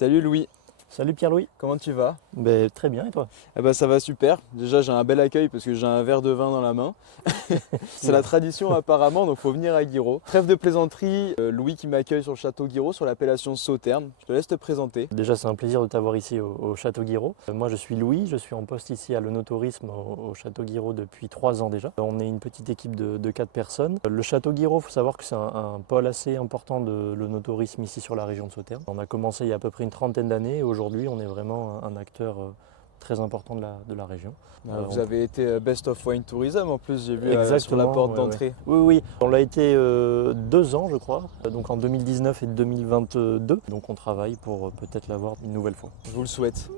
Salut Louis, Salut Pierre-Louis. comment tu vas? Très bien, et toi? Ça va super. Déjà j'ai un bel accueil parce que j'ai un verre de vin dans la main. C'est la tradition apparemment, donc faut venir à Guiraud. Trêve de plaisanterie, Louis qui m'accueille sur le château Guiraud sur l'appellation Sauternes. Je te laisse te présenter. Déjà, c'est un plaisir de t'avoir ici au Château Guiraud. Moi, je suis Louis, je suis en poste ici à l'Onotourisme au Château Guiraud depuis 3 ans déjà. On est une petite équipe de 4 personnes. Le Château Guiraud, il faut savoir que c'est un pôle assez important de l'onotourisme ici sur la région de Sauternes. On a commencé il y a à peu près une trentaine d'années et aujourd'hui, on est vraiment un acteur très important de la région. Vous avez été Best of Wine Tourism en plus, j'ai vu Exactement, sur la porte ouais, d'entrée. ouais. Oui, on l'a été 2 ans je crois, donc en 2019 et 2022. Donc on travaille pour peut-être l'avoir une nouvelle fois. Je vous le souhaite.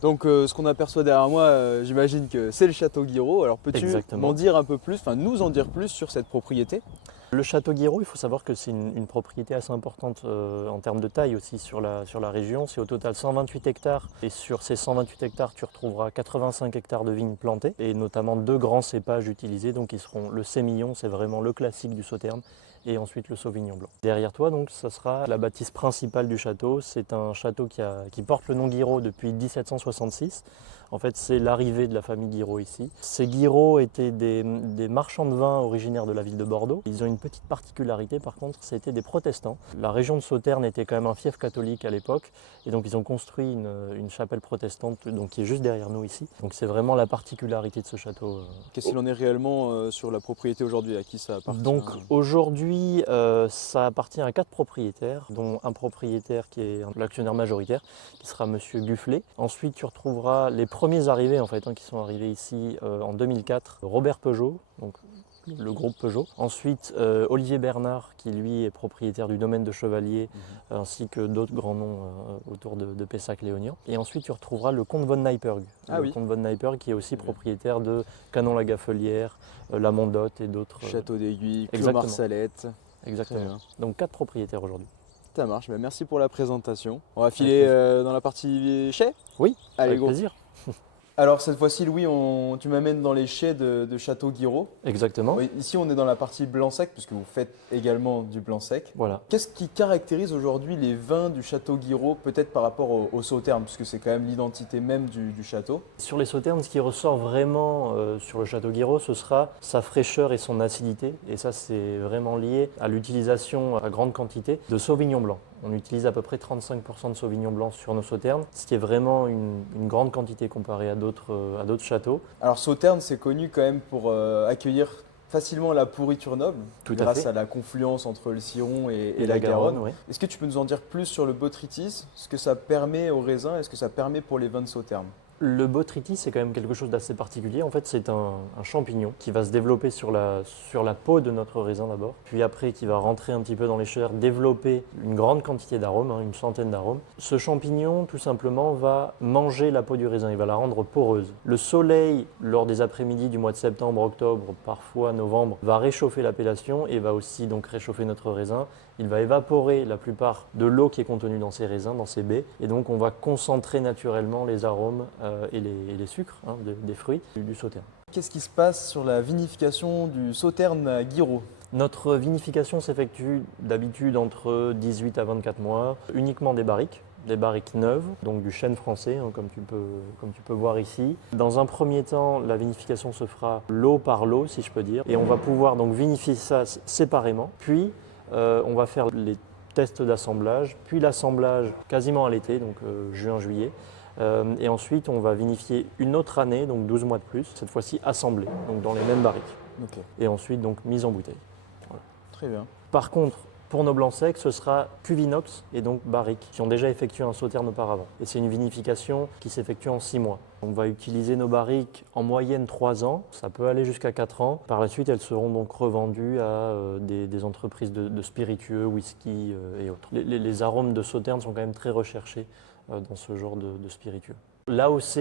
Donc ce qu'on aperçoit derrière moi, j'imagine que c'est le château Guiraud. Alors peux-tu Exactement. m'en dire un peu plus, enfin nous en dire plus sur cette propriété? Le château Guiraud, il faut savoir que c'est une propriété assez importante en termes de taille aussi sur la région. C'est au total 128 hectares et sur ces 128 hectares, tu retrouveras 85 hectares de vignes plantées et notamment 2 grands cépages utilisés. Donc ils seront le sémillon, c'est vraiment le classique du Sauternes, et ensuite le sauvignon blanc. Derrière toi, donc, ça sera la bâtisse principale du château. C'est un château qui porte le nom Guiraud depuis 1766. En fait, c'est l'arrivée de la famille Guiraud ici. Ces Guiraud étaient des marchands de vin originaires de la ville de Bordeaux. Ils ont une petite particularité par contre, c'était des protestants. La région de Sauternes était quand même un fief catholique à l'époque et donc ils ont construit une chapelle protestante donc, qui est juste derrière nous ici. Donc c'est vraiment la particularité de ce château. Qu'est-ce qu'il en est réellement sur la propriété aujourd'hui? À qui ça appartient? Donc aujourd'hui, ça appartient à 4 propriétaires, dont un propriétaire qui est l'actionnaire majoritaire, qui sera Monsieur Gufflet. Ensuite, tu retrouveras les premiers arrivés en fait, qui sont arrivés ici en 2004, Robert Peugeot, donc le groupe Peugeot. Ensuite, Olivier Bernard, qui lui est propriétaire du domaine de Chevalier, ainsi que d'autres grands noms autour de Pessac-Léognan. Et ensuite, tu retrouveras le comte von Neipperg. Comte von Neipperg qui est aussi propriétaire de Canon-la-Gaffelière, la Mondotte et d'autres. Château d'Aiguille, Clos Exactement. Marsalette. Exactement. Donc 4 propriétaires aujourd'hui. Ça marche, merci pour la présentation. On va filer dans la partie chais? Oui, allez, avec go. plaisir. Alors cette fois-ci Louis, tu m'amènes dans les chais de Château Guiraud. Exactement. Oui, ici on est dans la partie blanc-sec puisque vous faites également du blanc-sec. Voilà. Qu'est-ce qui caractérise aujourd'hui les vins du Château Guiraud, peut-être par rapport au Sauternes, puisque c'est quand même l'identité même du château? Sur les Sauternes, ce qui ressort vraiment sur le Château Guiraud, ce sera sa fraîcheur et son acidité. Et ça, c'est vraiment lié à l'utilisation à grande quantité de sauvignon blanc. On utilise à peu près 35% de sauvignon blanc sur nos Sauternes, ce qui est vraiment une grande quantité comparée à d'autres châteaux. Alors Sauternes, c'est connu quand même pour accueillir facilement la pourriture noble, grâce à la confluence entre le Ciron et la Garonne. Oui. Est-ce que tu peux nous en dire plus sur le botrytis? Ce que ça permet aux raisins? Est-ce que ça permet pour les vins de Sauternes? Le botrytis, c'est quand même quelque chose d'assez particulier. En fait, c'est un champignon qui va se développer sur la peau de notre raisin d'abord, puis après qui va rentrer un petit peu dans les chairs, développer une grande quantité d'arômes, une centaine d'arômes. Ce champignon, tout simplement, va manger la peau du raisin, il va la rendre poreuse. Le soleil, lors des après-midi du mois de septembre, octobre, parfois novembre, va réchauffer l'appellation et va aussi donc réchauffer notre raisin. Il va évaporer la plupart de l'eau qui est contenue dans ces raisins, dans ces baies, et donc on va concentrer naturellement les arômes et les sucres des fruits du Sauternes. Qu'est-ce qui se passe sur la vinification du Sauternes à Guiraud? Notre vinification s'effectue d'habitude entre 18 à 24 mois, uniquement des barriques neuves, donc du chêne français, comme tu peux voir ici. Dans un premier temps, la vinification se fera lot par lot, si je peux dire, et on va pouvoir donc vinifier ça séparément, puis on va faire les tests d'assemblage, puis l'assemblage quasiment à l'été, donc juin-juillet. Et ensuite, on va vinifier une autre année, donc 12 mois de plus, cette fois-ci assemblée, donc dans les mêmes barriques. Okay. Et ensuite, donc mise en bouteille. Voilà. Très bien. Par contre, pour nos blancs secs, ce sera cuve inox et donc barriques, qui ont déjà effectué un Sauterne auparavant. Et c'est une vinification qui s'effectue en 6 mois. On va utiliser nos barriques en moyenne 3 ans, ça peut aller jusqu'à 4 ans. Par la suite, elles seront donc revendues à des entreprises de spiritueux, whisky et autres. Les arômes de Sauterne sont quand même très recherchés dans ce genre de spiritueux. L'AOC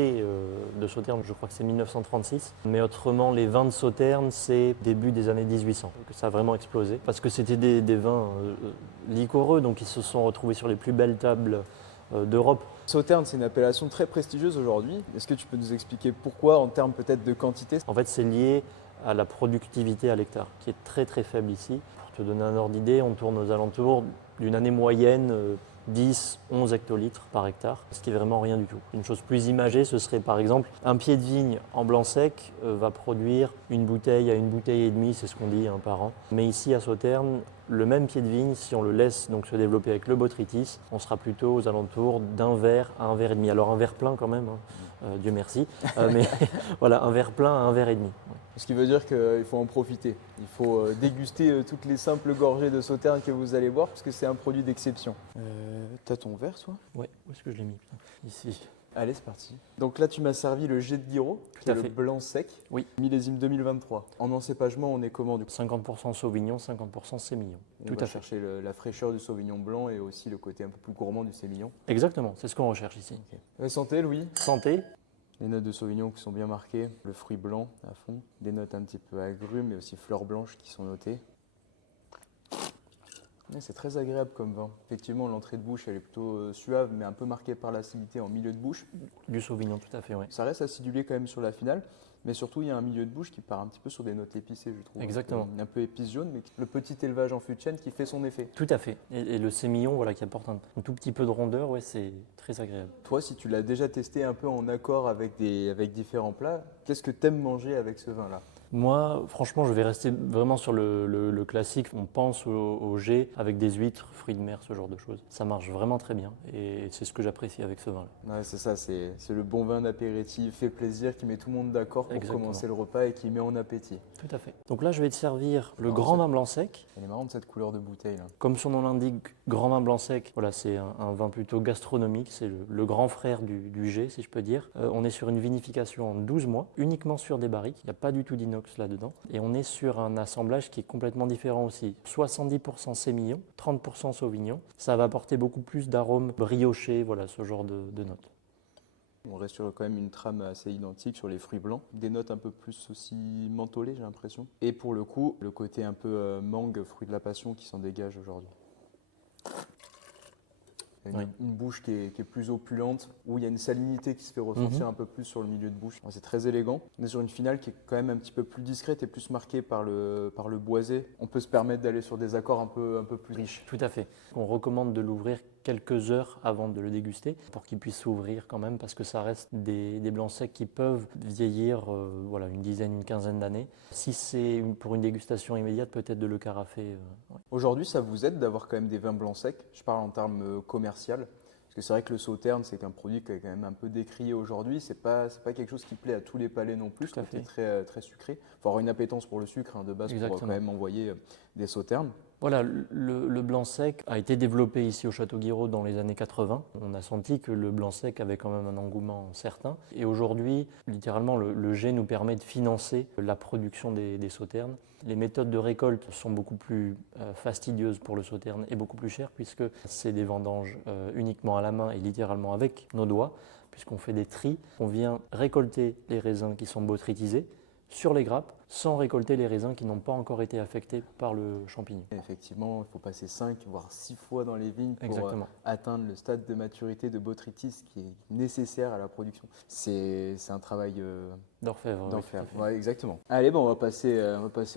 de Sauternes, je crois que c'est 1936, mais autrement les vins de Sauternes, c'est début des années 1800 que ça a vraiment explosé, parce que c'était des vins liquoreux, donc ils se sont retrouvés sur les plus belles tables d'Europe. Sauternes, c'est une appellation très prestigieuse aujourd'hui. Est-ce que tu peux nous expliquer pourquoi en termes peut-être de quantité? En fait, c'est lié à la productivité à l'hectare, qui est très très faible ici. Pour te donner un ordre d'idée, on tourne aux alentours d'une année moyenne 10, 11 hectolitres par hectare, ce qui est vraiment rien du tout. Une chose plus imagée, ce serait par exemple un pied de vigne en blanc sec va produire une bouteille à une bouteille et demie, c'est ce qu'on dit par an. Mais ici à Sauternes, le même pied de vigne, si on le laisse donc se développer avec le botrytis, on sera plutôt aux alentours d'un verre à un verre et demi. Alors un verre plein quand même, Dieu merci, mais voilà, un verre plein à un verre et demi. Ouais. Ce qui veut dire qu'il faut en profiter. Il faut déguster toutes les simples gorgées de Sauternes que vous allez boire parce que c'est un produit d'exception. T'as ton verre, toi? Ouais, où est-ce que je l'ai mis? Ici. Allez, c'est parti. Donc là, tu m'as servi le jet de Guiraud, qui est le blanc sec, Oui. millésime 2023. En encépagement, on est comment du coup? 50% Sauvignon, 50% Sémillon. On va chercher la fraîcheur du Sauvignon blanc et aussi le côté un peu plus gourmand du Sémillon. Exactement, c'est ce qu'on recherche ici. Okay. Santé, Louis. Santé. Les notes de Sauvignon qui sont bien marquées, le fruit blanc à fond, des notes un petit peu agrumes mais aussi fleurs blanches qui sont notées. C'est très agréable comme vin. Effectivement, l'entrée de bouche, elle est plutôt suave, mais un peu marquée par l'acidité en milieu de bouche. Du Sauvignon, tout à fait, oui. Ça reste acidulé quand même sur la finale, mais surtout, il y a un milieu de bouche qui part un petit peu sur des notes épicées, je trouve. Exactement. Un peu épice jaune, mais le petit élevage en fût de chêne qui fait son effet. Tout à fait. Et le sémillon, voilà, qui apporte un tout petit peu de rondeur, ouais, c'est très agréable. Toi, si tu l'as déjà testé un peu en accord avec différents plats, qu'est-ce que tu aimes manger avec ce vin-là? Moi, franchement, je vais rester vraiment sur le classique. On pense au jet avec des huîtres, fruits de mer, ce genre de choses. Ça marche vraiment très bien et c'est ce que j'apprécie avec ce vin-là. Ouais, c'est ça, c'est le bon vin d'apéritif, fait plaisir, qui met tout le monde d'accord pour commencer le repas et qui met en appétit. Tout à fait. Donc là, je vais te servir le grand vin blanc sec. Elle est marrante cette couleur de bouteille là. Comme son nom l'indique, grand vin blanc sec, voilà, c'est un vin plutôt gastronomique, c'est le grand frère du jet, si je peux dire. On est sur une vinification en 12 mois, uniquement sur des barriques, il n'y a pas du tout d'inox là-dedans. Et on est sur un assemblage qui est complètement différent aussi. 70% sémillon, 30% sauvignon. Ça va apporter beaucoup plus d'arômes briochés, voilà, ce genre de notes. On reste sur quand même une trame assez identique sur les fruits blancs. Des notes un peu plus aussi mentholées, j'ai l'impression. Et pour le coup, le côté un peu mangue, fruit de la passion qui s'en dégage aujourd'hui. Une bouche qui est plus opulente, où il y a une salinité qui se fait ressentir un peu plus sur le milieu de bouche. C'est très élégant. On est sur une finale qui est quand même un petit peu plus discrète et plus marquée par le boisé. On peut se permettre d'aller sur des accords un peu plus riches. Tout à fait. On recommande de l'ouvrir quelques heures avant de le déguster pour qu'il puisse s'ouvrir quand même parce que ça reste des blancs secs qui peuvent vieillir voilà, une dizaine, une quinzaine d'années. Si c'est pour une dégustation immédiate, peut-être de le carafer. Ouais. Aujourd'hui, ça vous aide d'avoir quand même des vins blancs secs? Je parle en termes commerciaux. Parce que c'est vrai que le Sauternes, c'est un produit qui est quand même un peu décrié aujourd'hui. C'est pas quelque chose qui plaît à tous les palais non plus. C'est très, très sucré. Il faut avoir une appétence pour le sucre de base. Exactement. Pour quand même envoyer des Sauternes. Voilà, le blanc sec a été développé ici au Château Guiraud dans les années 80. On a senti que le blanc sec avait quand même un engouement certain. Et aujourd'hui, littéralement, le jet nous permet de financer la production des Sauternes. Les méthodes de récolte sont beaucoup plus fastidieuses pour le Sauterne et beaucoup plus chères puisque c'est des vendanges uniquement à la main et littéralement avec nos doigts, puisqu'on fait des tris. On vient récolter les raisins qui sont botrytisés sur les grappes sans récolter les raisins qui n'ont pas encore été affectés par le champignon. Effectivement, il faut passer 5 voire 6 fois dans les vignes pour atteindre le stade de maturité de botrytis qui est nécessaire à la production. C'est un travail d'orfèvre. Ouais, exactement. Allez, on va passer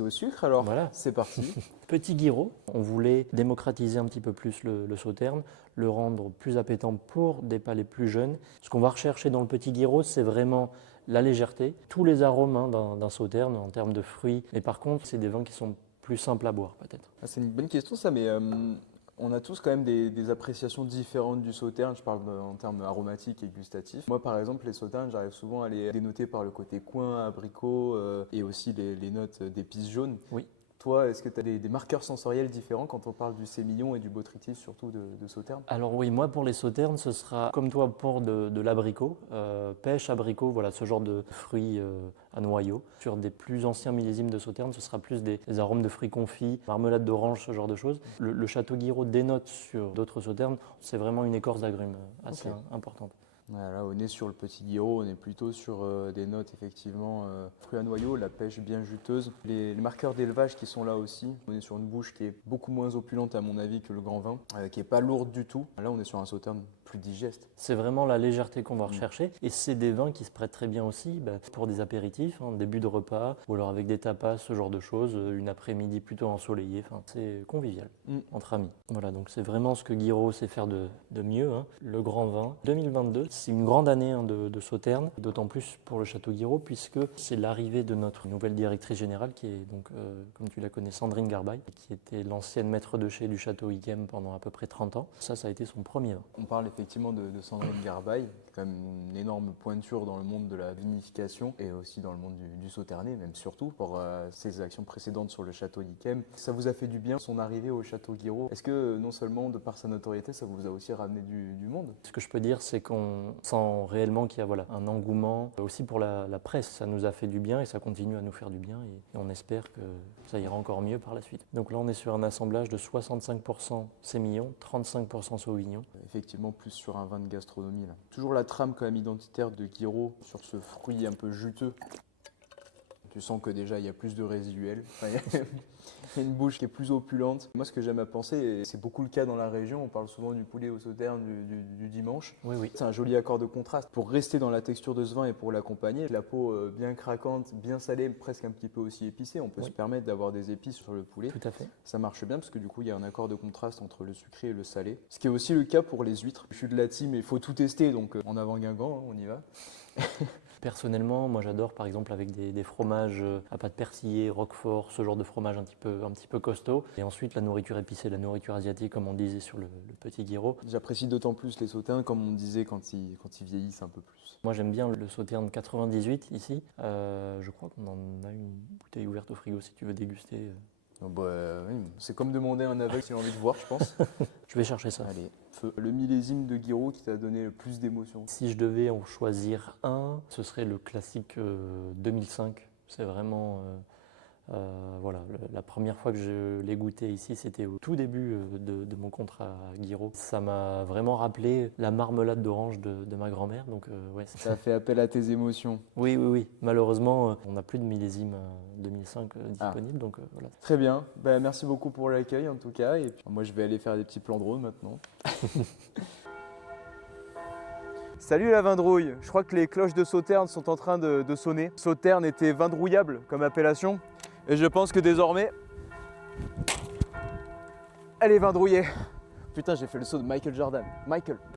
au sucre alors. Voilà. C'est parti. Petit Guiraud, on voulait démocratiser un petit peu plus le Sauterne, le rendre plus appétant pour des palais plus jeunes. Ce qu'on va rechercher dans le Petit Guiraud, c'est vraiment la légèreté, tous les arômes d'un Sauterne en termes de fruits. Mais par contre, c'est des vins qui sont plus simples à boire peut-être. C'est une bonne question ça, mais on a tous quand même des appréciations différentes du Sauterne. Je parle en termes aromatiques et gustatifs. Moi par exemple, les Sauternes, j'arrive souvent à les dénoter par le côté coin, abricot et aussi les notes d'épices jaunes. Oui. Toi, est-ce que tu as des marqueurs sensoriels différents quand on parle du sémillon et du botrytis, surtout de Sauternes? Alors oui, moi pour les Sauternes, ce sera comme toi pour de l'abricot, pêche, abricot, voilà ce genre de fruits à noyaux. Sur des plus anciens millésimes de Sauternes, ce sera plus des arômes de fruits confits, marmelade d'orange, ce genre de choses. Le Château Guiraud dénote sur d'autres Sauternes, c'est vraiment une écorce d'agrumes assez importante. Voilà, au nez sur le petit Guiraud, on est plutôt sur des notes effectivement fruits à noyaux, la pêche bien juteuse. Les marqueurs d'élevage qui sont là aussi, on est sur une bouche qui est beaucoup moins opulente à mon avis que le grand vin, qui n'est pas lourde du tout. Là on est sur un Sauterne plus digeste. C'est vraiment la légèreté qu'on va rechercher et c'est des vins qui se prêtent très bien aussi pour des apéritifs, début de repas ou alors avec des tapas, ce genre de choses, une après-midi plutôt ensoleillée, c'est convivial entre amis. Voilà, donc c'est vraiment ce que Guiraud sait faire de mieux, le grand vin. 2022, c'est une grande année de Sauterne, d'autant plus pour le château Guiraud puisque c'est l'arrivée de notre nouvelle directrice générale qui est donc, comme tu la connais, Sandrine Garbaille, qui était l'ancienne maître de chai du château Yquem pendant à peu près 30 ans. Ça a été son premier vin. On parle effectivement de Sandrine Garbaille, qui est quand même une énorme pointure dans le monde de la vinification et aussi dans le monde du Sauternais, même surtout pour ses actions précédentes sur le château d'Yquem. Ça vous a fait du bien son arrivée au château Guiraud? Est-ce que non seulement de par sa notoriété, ça vous a aussi ramené du monde? Ce que je peux dire, c'est qu'on sent réellement qu'il y a un engouement aussi pour la presse. Ça nous a fait du bien et ça continue à nous faire du bien et on espère que ça ira encore mieux par la suite. Donc là, on est sur un assemblage de 65% sémillon, 35% sauvignon. Effectivement, plus sur un vin de gastronomie là. Toujours la trame quand même identitaire de Guiraud sur ce fruit un peu juteux. Tu sens que déjà il y a plus de résiduel. Il y a une bouche qui est plus opulente. Moi, ce que j'aime à penser, et c'est beaucoup le cas dans la région, on parle souvent du poulet au Sauterne du dimanche. Oui. C'est un joli accord de contraste. Pour rester dans la texture de ce vin et pour l'accompagner, la peau bien craquante, bien salée, presque un petit peu aussi épicée. On peut se permettre d'avoir des épices sur le poulet. Tout à fait. Ça marche bien parce que du coup, il y a un accord de contraste entre le sucré et le salé. Ce qui est aussi le cas pour les huîtres. Je suis de la team, il faut tout tester, donc en avant Guingamp, on y va. Personnellement, moi j'adore par exemple avec des fromages à pâte persillée, roquefort, ce genre de fromage un petit peu costaud. Et ensuite la nourriture épicée, la nourriture asiatique comme on disait sur le petit Guiraud. J'apprécie d'autant plus les Sauternes comme on disait quand ils vieillissent un peu plus. Moi j'aime bien le Sauterne 98 ici. Je crois qu'on en a une bouteille ouverte au frigo si tu veux déguster. Oui, c'est comme demander à un aveugle s'il a envie de voir, je pense. Je vais chercher ça. Allez, feu. Le millésime de Guiraud qui t'a donné le plus d'émotion? Si je devais en choisir un, ce serait le classique 2005. C'est vraiment la première fois que je l'ai goûté ici, c'était au tout début de mon contrat à Guiraud. Ça m'a vraiment rappelé la marmelade d'orange de ma grand-mère. Donc, Ça a fait appel à tes émotions. Oui. Malheureusement, on n'a plus de millésime 2005 disponible. Donc, voilà. Très bien. Merci beaucoup pour l'accueil en tout cas. Et puis, moi, je vais aller faire des petits plans drone maintenant. Salut la Vindrouille, je crois que les cloches de Sauterne sont en train de sonner. Sauterne était vindrouillable comme appellation et je pense que désormais, elle est vindrouillée. Putain, j'ai fait le saut de Michael Jordan. Michael.